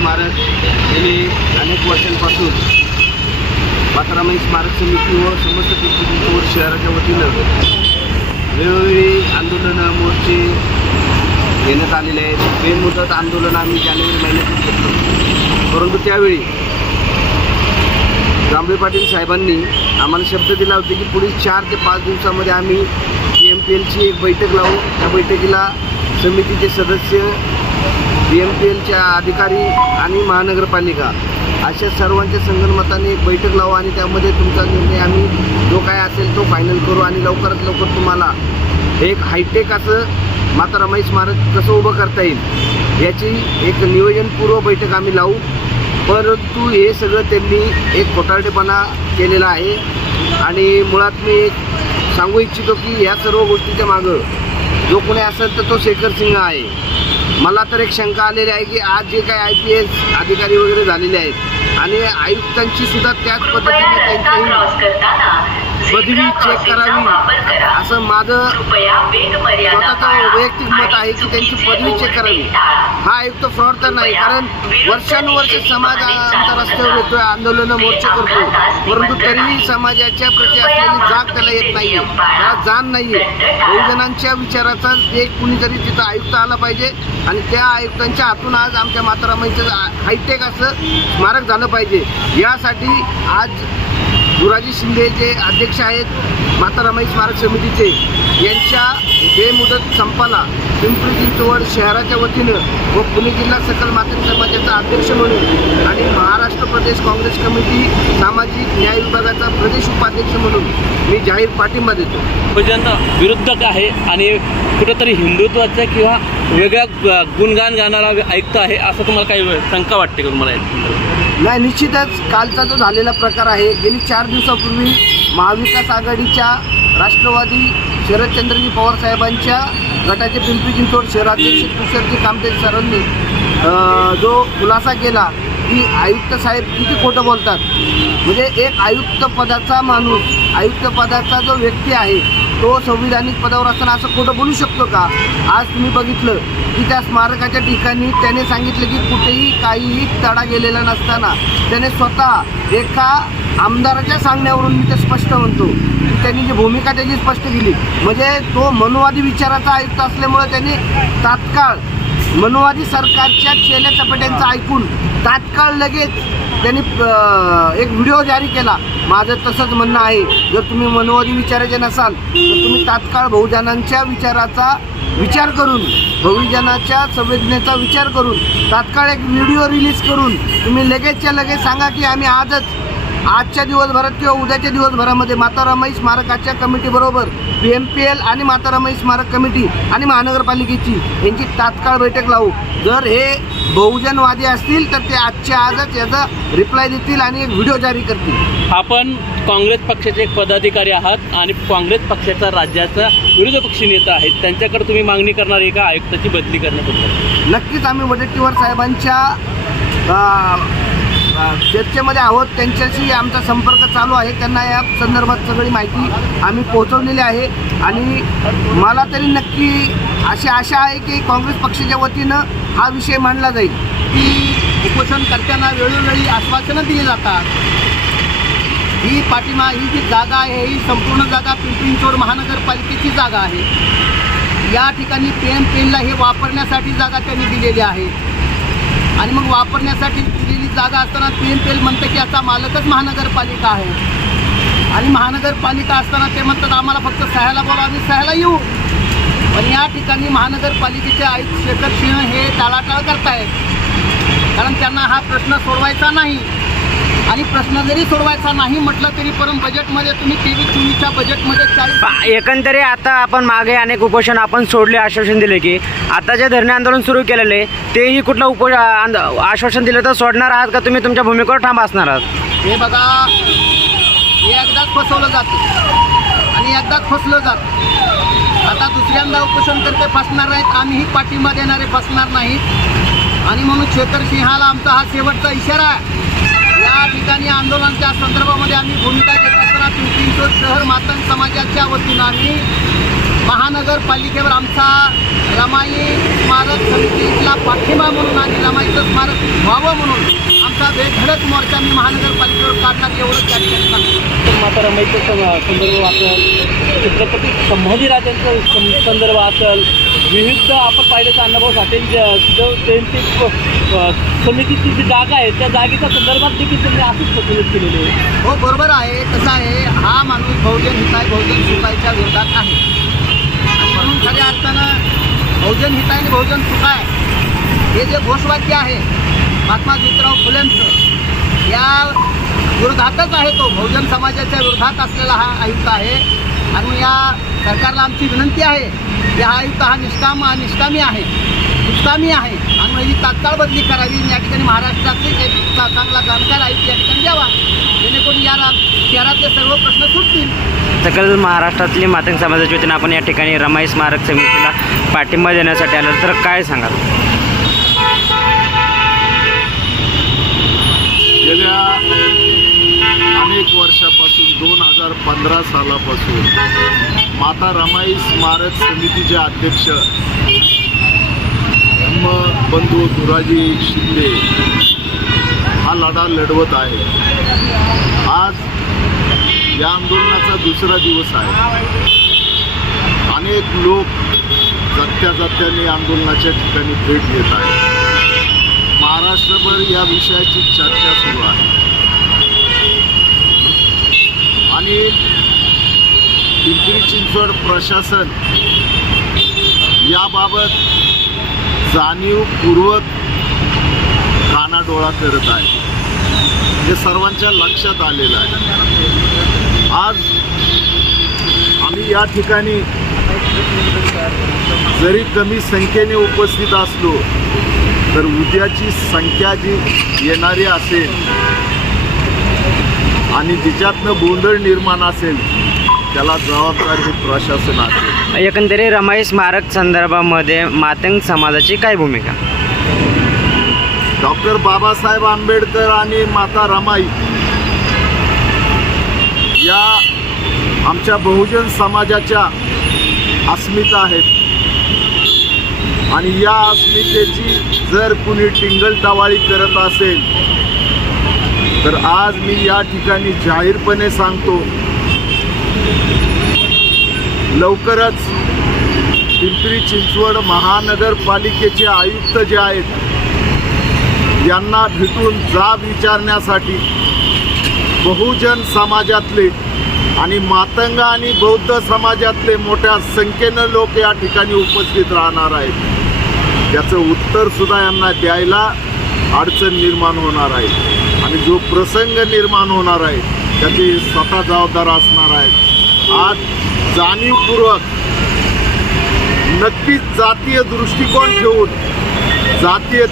स्मारक गेली अनेक वर्षांपासून पात्रामाई स्मारक समिती व समस्त पिंपरी शहराच्या वतीनं वेळोवेळी आंदोलनं मोर्चे घेण्यात आलेले आहेत. बेमुदत आंदोलन आम्ही जानेवारी महिन्यातच घेतलो परंतु त्यावेळी जांभे पाटील साहेबांनी आम्हाला शब्द दिला होता की पुढील चार ते पाच दिवसामध्ये आम्ही पी एम पी एलची एक बैठक लावू. त्या बैठकीला समितीचे सदस्य बी एम पी एलच्या अधिकारी आणि महानगरपालिका अशा सर्वांच्या संगणमताने एक बैठक लावू आणि त्यामध्ये तुमचा निर्णय आम्ही जो काय असेल तो फायनल करू आणि लवकरात लवकर तुम्हाला एक हायटेक असं माता रमाई स्मारक कसं उभं करता येईल याची एक नियोजनपूर्व बैठक आम्ही लावू. परंतु हे सगळं त्यांनी एक खोटारडेपणा केलेला आहे. आणि मुळात मी एक सांगू इच्छितो की या सर्व गोष्टीच्या मागं जो कोणी असेल तर तो शेखर सिंग आहे. मला तर एक शंका आलेली आहे की आज जे काही आय पी एस अधिकारी वगैरे झालेले आहेत आणि आयुक्तांची सुद्धा त्याच पद्धतीने त्यांच्याही पदवी चेक करावी असं माझं स्वतःचं वैयक्तिक मत आहे की त्यांची पदवी चेक करावी? हा आयुक्त फ्रॉड तर नाही कारण वर्षानुवर्ष समाज आमचा रस्त्यावर येतोय आंदोलनं मोर्चे करतो. परंतु तरीही समाजाच्या प्रती असलेली जाग त्याला येत नाहीये. त्याला जाण नाहीये. बहुजनांच्या विचाराचा एक कुणीतरी तिथं आयुक्त आला पाहिजे आणि त्या आयुक्तांच्या हातून आज आमच्या मातारामाईचं हायटेक असं स्मारक झालं पाहिजे. यासाठी आज गुराजी शिंदे जे अध्यक्ष आहेत माता रमाई स्मारक समितीचे यांच्या बेमुदत संपाला पिंपरी चिंचवड शहराच्या वतीनं व पुणे जिल्हा सकल मातृ समाजाचा अध्यक्ष म्हणून आणि महाराष्ट्र प्रदेश काँग्रेस कमिटी सामाजिक न्याय विभागाचा प्रदेश उपाध्यक्ष म्हणून मी जाहीर पाठिंबा देतो. भजन विरुद्धक आहे आणि कुठेतरी हिंदुत्वाचं किंवा वेगळ्या गुणगान गाणारा ऐकतं आहे असं तुम्हाला काही शंका वाटते का तुम्हाला नाही निश्चितच कालचा जो झालेला प्रकार आहे गेली चार दिवसापूर्वी महाविकास आघाडीच्या राष्ट्रवादी शरदचंद्रजी पवार साहेबांच्या गटाचे पिंपरी चिंचवड शहराध्यक्ष तुषारजी कामते सरांनी जो खुलासा केला की आयुक्त साहेब किती खोटं बोलतात? म्हणजे एक आयुक्त पदाचा माणूस आयुक्त पदाचा जो व्यक्ती आहे तो संविधानिक पदावर असताना असं खोटं बोलू शकतो का? आज तुम्ही बघितलं की त्या स्मारकाच्या ठिकाणी त्याने सांगितलं की कुठेही काहीही तडा गेलेला नसताना त्याने स्वतः एका आमदाराच्या सांगण्यावरून मी ते स्पष्ट म्हणतो. की त्यांनी जी भूमिका त्याची स्पष्ट केली. म्हणजे तो मनुवादी विचाराचा आयुक्त असल्यामुळे त्यांनी तात्काळ मनुवादी सरकारच्या चेल्या चपट्यांचं ऐकून तात्काळ लगेच त्यांनी एक व्हिडिओ जारी केला. माझं तसंच म्हणणं आहे. जर तुम्ही मनोवादी विचाराचे नसाल तर तुम्ही तात्काळ बहुजनांच्या विचाराचा विचार करून बहुजनाच्या संवेदनेचा विचार करून तात्काळ एक व्हिडिओ रिलीज करून तुम्ही लगेचच्या लगेच सांगा की आम्ही आजच आजच्या दिवसभरात किंवा उद्याच्या दिवसभरामध्ये मातारामाई स्मारकाच्या कमिटीबरोबर पी एम पी एल आणि मातारामाई स्मारक कमिटी आणि महानगरपालिकेची यांची तात्काळ बैठक लावू. जर हे बहुजनवादी असतील तर ते आजच्या आजच याचा रिप्लाय देतील आणि एक व्हिडिओ जारी करतील. आपण काँग्रेस पक्षाचे एक पदाधिकारी आहात आणि काँग्रेस पक्षाचा राज्याचा विरोधी पक्षी नेता आहेत. त्यांच्याकडे तुम्ही मागणी करणार आहे का? आयुक्ताची बदली करण्याबद्दल? नक्कीच आम्ही वडेट्टीवार साहेबांच्या चर्चेमध्ये आहोत. त्यांच्याशी आमचा संपर्क चालू आहे. त्यांना या संदर्भात सगळी माहिती आम्ही पोहोचवलेली आहे. आणि मला तरी नक्की अशी आशा आहे की काँग्रेस पक्षाच्या वतीनं हा विषय मांडला जाईल. उपोषण करताना वेळोवेळी आश्वासनं दिली जातात. ही पाठीमा ही जी जागा आहे ही संपूर्ण जागा पिंपरी महानगरपालिकेची जागा आहे. या ठिकाणी पी एम पेनला हे वापरण्यासाठी जागा त्यांनी दिलेली आहे. आणि मग वापरण्यासाठी दिलेली जागा असताना पी एम पेल म्हणतं की याचा मालकच महानगरपालिका आहे. आणि महानगरपालिका असताना ते म्हणतात आम्हाला फक्त सह्याला बोला आम्ही सह्याला येऊ. पण या ठिकाणी महानगरपालिकेचे आयुक्त शेखर सिंह हे टाळाटाळ करतायत. कारण त्यांना हा प्रश्न सोडवायचा नाही. आणि प्रश्न जरी सोडवायचा नाही म्हटलं तरी पण बजेटमध्ये तुम्ही तेवीस चोवीसच्या बजेटमध्ये चाळीस एकंदरीत आता आपण मागे अनेक उपोषण आपण सोडले आश्वासन दिले की आता जे धरणे आंदोलन सुरू केलेले तेही कुठलं उपो आश्वासन दिलं तर सोडणार आहात का? तुम्ही तुमच्या भूमिकेवर ठाम असणार आहात. हे बघा हे एकदाच फसवलं जातं. आणि एकदाच फसलं जातं. आता दुसऱ्यांदा उपोषणकर्ते फसणार नाहीत. आम्हीही पाठिंबा देणारे फसणार नाहीत आणि म्हणून शेखर सिंहाला आमचा हा शेवटचा इशारा आहे. या ठिकाणी आंदोलनाच्या संदर्भामध्ये आम्ही भूमिका घेत असताना पिंपरी शहर मातंग समाजाच्या वतीनं आम्ही महानगरपालिकेवर आमचा रमाई स्मारक समितीला पाठिंबा म्हणून आणि रमाईचं स्मारक व्हावं म्हणून आमचा बेधडक मोर्चा मी महानगरपालिकेवर काढणार एवढंच या ठिकाणी माता रमाईचं संदर्भ असेल छत्रपती संभाजीराजांचा संदर्भ असेल विविध आपण पाहिलं तर अण्णाभाऊ साठे ज- जो त्यांची समितीची जी जागा आहे त्या जागेच्या संदर्भात देखील त्यांनी असंच प्रचलित केलेली आहे. हो बरोबर आहे. कसं आहे हा माणूस बहुजन हिताय बहुजन सुखायच्या विरोधात आहे. म्हणून खऱ्या अर्थानं बहुजन हिताय आणि बहुजन सुखाय हे जे घोषवाक्य आहे महात्मा ज्योतिराव फुलेंचं. या विरोधातच आहे तो. बहुजन समाजाच्या विरोधात असलेला हा आयुक्त आहे. आणि या सरकारला आमची विनंती आहे की हा आयुक्त हा निष्काम निष्कामी आहे. निष्कामी आहे. आणि ही तात्काळ बदली करावी. या ठिकाणी महाराष्ट्रातली एक चांगला जाणकार आयुक्त या ठिकाणी द्यावा. जेणेकरून या शहरातले सर्व प्रश्न सुटतील. सकल महाराष्ट्रातली मातंग समाजाच्या वतीनं आपण या ठिकाणी रमाई स्मारक समितीला पाठिंबा देण्यासाठी आलं. तर काय सांगाल? अनेक वर्षापासून दोन हजार पंधरा सालापासून माता रमाई स्मारक समितीचे अध्यक्ष बंधू दुराजी शिंदे हा लढा लढवत आहे. आज या आंदोलनाचा दुसरा दिवस आहे. अनेक लोक जात्या जात्याने आंदोलनाच्या ठिकाणी भेट देत आहेत. महाराष्ट्रभर या विषयाची चर्चा सुरू आहे. आणि पिंपरी चिंचवड प्रशासन याबाबत जाणीवपूर्वक कानाडोळा करत आहे. हे सर्वांच्या लक्षात आलेलं आहे. आज आम्ही या ठिकाणी जरी कमी संख्येने उपस्थित असलो तर उद्याची संख्या जी येणारी असेल आणि जिच्यातनं गोंधळ निर्माण असेल त्याला जबाबदार हे प्रशासन असेल एकंदरीत रमाई स्मारक संदर्भामध्ये मातंग समाजाची काय भूमिका? डॉक्टर बाबासाहेब आंबेडकर आणि माता रमाई या आमच्या बहुजन समाजाच्या अस्मिता आहेत. आणि या अस्मितेची जर कुणी टिंगलटावाळी करत असेल तर आज मी या ठिकाणी जाहीरपणे सांगतो लवकरच पिंपरी चिंचवड महानगरपालिकेचे आयुक्त जे आहेत यांना भेटून जाब विचारण्यासाठी बहुजन समाजातले आणि मातंग आणि बौद्ध समाजातले मोठ्या संख्येनं लोक या ठिकाणी उपस्थित राहणार आहेत. त्याचं उत्तरसुद्धा यांना द्यायला अडचण निर्माण होणार आहे. आणि जो प्रसंग निर्माण होणार आहे त्याचे स्वतः जबाबदार असणार आहेत आज जाणीवपूर्वक नक्कीच जातीय दृष्टिकोन ठेवून जातीय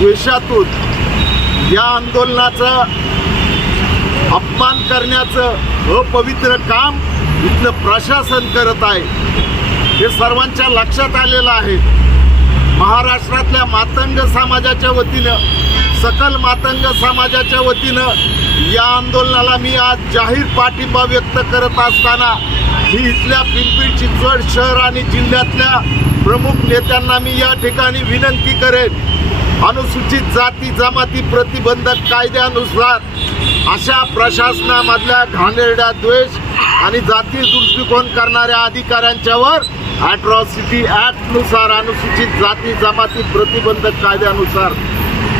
द्वेषातून या आंदोलनाचं अपमान करण्याचं अपवित्र काम इथलं प्रशासन करत आहे. हे सर्वांच्या लक्षात आलेलं आहे. महाराष्ट्रातल्या मातंग समाजाच्या वतीनं सकल मातंग समाजाच्या वतीनं या आंदोलनाला मी आज जाहीर पाठिंबा व्यक्त करत असताना ही इथल्या पिंपरी चिंचवड शहर आणि जिल्ह्यातल्या प्रमुख नेत्यांना मी या ठिकाणी विनंती करेन. अनुसूचित जाती जमाती प्रतिबंधक कायद्यानुसार अशा प्रशासनामधल्या घाणेरड्या द्वेष आणि जाती दृष्टिकोन करणाऱ्या अधिकाऱ्यांच्यावर ॲट्रॉसिटी ॲक्टनुसार अनुसूचित जाती जमाती प्रतिबंधक कायद्यानुसार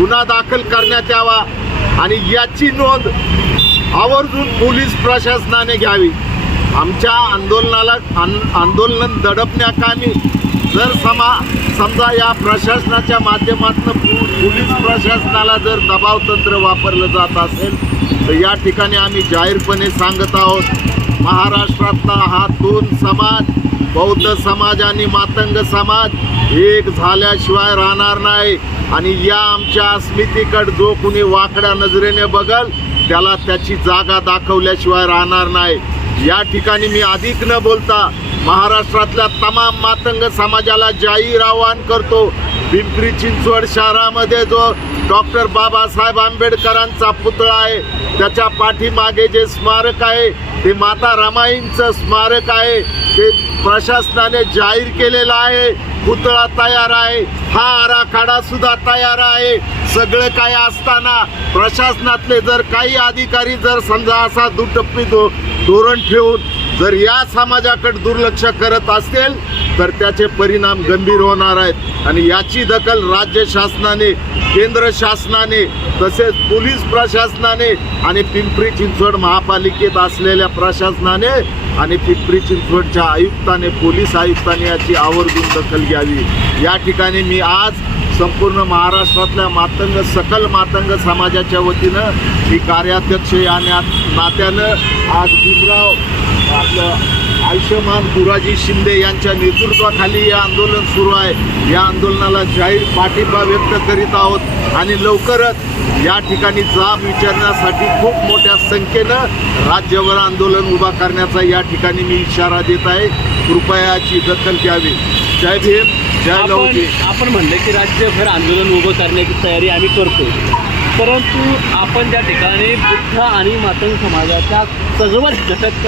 गुन्हा दाखल करण्यात यावा आणि याची नोंद आवर्जून पोलीस प्रशासनाने घ्यावी. आमच्या आंदोलनाला आन- आंदोलन दडपण्याकामी जर समा समजा या प्रशासनाच्या माध्यमातून पोलीस प्रशासनाला जर दबाव तंत्र वापरलं जात असेल तर या ठिकाणी आम्ही जाहीरपणे सांगत आहोत महाराष्ट्रातला हा दोन समाज बौद्ध समाज आणि मातंग समाज एक झाल्याशिवाय राहणार नाही. आणि या आमच्या स्मितीकड जो कुणी वाकड्या नजरेने बघल त्याला त्याची जागा दाखवल्याशिवाय राहणार नाही. या ठिकाणी मी अधिक न बोलता महाराष्ट्रातल्या तमाम मातंग समाजाला जाहीर आवाहन करतो. पिंपरी चिंचवड शहरामध्ये जो डॉक्टर बाबासाहेब आंबेडकरांचा पुतळा आहे त्याच्या पाठीमागे जे स्मारक आहे ते माता रमाईंचं स्मारक आहे. ते प्रशासनाने जाहीर केलेला आहे पुतळा तयार आहे हा आराखडा सुद्धा तयार आहे. सगळं काय असताना प्रशासनातले जर काही अधिकारी जर समजा असा दुटप्पी दो धोरण ठेवून जर या समाजाकडे दुर्लक्ष करत असतील तर त्याचे परिणाम गंभीर होणार आहेत. आणि याची दखल राज्य शासनाने केंद्र शासनाने तसेच पोलीस प्रशासनाने आणि पिंपरी चिंचवड महापालिकेत असलेल्या प्रशासनाने आणि पिंपरी चिंचवडच्या आयुक्ताने पोलीस आयुक्ताने याची आवर्जून दखल घ्यावी. या ठिकाणी मी आज संपूर्ण महाराष्ट्रातल्या मातंग सकल मातंग समाजाच्या वतीनं मी कार्याध्यक्ष या नात्यानं आज भीमराव आपलं आयुष्यमान गुराजी शिंदे यांच्या नेतृत्वाखाली हे आंदोलन सुरू आहे. या आंदोलनाला जाहीर पाठिंबा व्यक्त करीत आहोत आणि लवकरच या ठिकाणी जाब विचारण्यासाठी खूप मोठ्या संख्येनं राज्यभर आंदोलन उभा करण्याचा या ठिकाणी मी इशारा देत आहे. कृपया याची दखल घ्यावी. जय भीम जय लवजी आपण म्हणलं की राज्यभर आंदोलन उभं करण्याची तयारी आम्ही करतो परंतु आपण त्या ठिकाणी बुद्ध आणि मातंग समाजाच्या सजवत घटक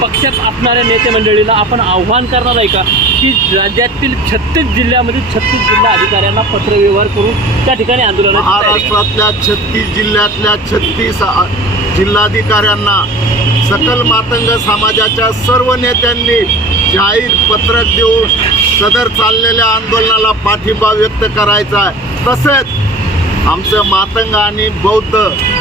पक्षात असणाऱ्या नेते मंडळीला आपण आव्हान करणार आहे का? की राज्यातील छत्तीस जिल्ह्यामध्ये छत्तीस जिल्हा अधिकाऱ्यांना पत्रव्यवहार करून त्या ठिकाणी आंदोलन महाराष्ट्रातल्या छत्तीस जिल्ह्यातल्या छत्तीस जिल्हाधिकाऱ्यांना सकल मातंग समाजाच्या सर्व नेत्यांनी जाहीर पत्रक देऊन सदर चाललेल्या आंदोलनाला पाठिंबा व्यक्त करायचा आहे. तसेच आमचं मातंग आणि बौद्ध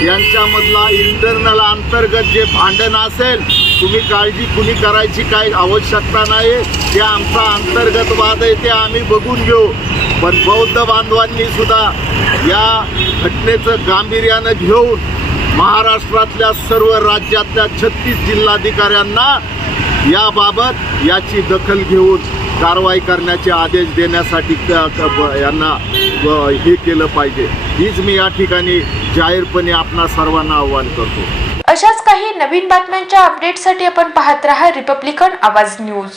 यांच्यामधला इंटरनल अंतर्गत जे भांडण असेल तुम्ही काळजी कुणी करायची काही आवश्यकता नाही. ते आमचा अंतर्गत वाद आहे ते आम्ही बघून घेऊ. पण बौद्ध बांधवांनी सुद्धा या घटनेचं गांभीर्यानं घेऊन महाराष्ट्रातल्या सर्व राज्यातल्या छत्तीस जिल्हाधिकाऱ्यांना याबाबत याची दखल घेऊन कारवाई करण्याचे आदेश देण्यासाठी यांना हे केलं पाहिजे. हीच मी या ठिकाणी जाहीरपणे आपणा सर्वांना आव्हान करतो. अशाच काही नवीन बातम्यांच्या अपडेटसाठी आपण पाहत रहा रिपब्लिकन आवाज न्यूज.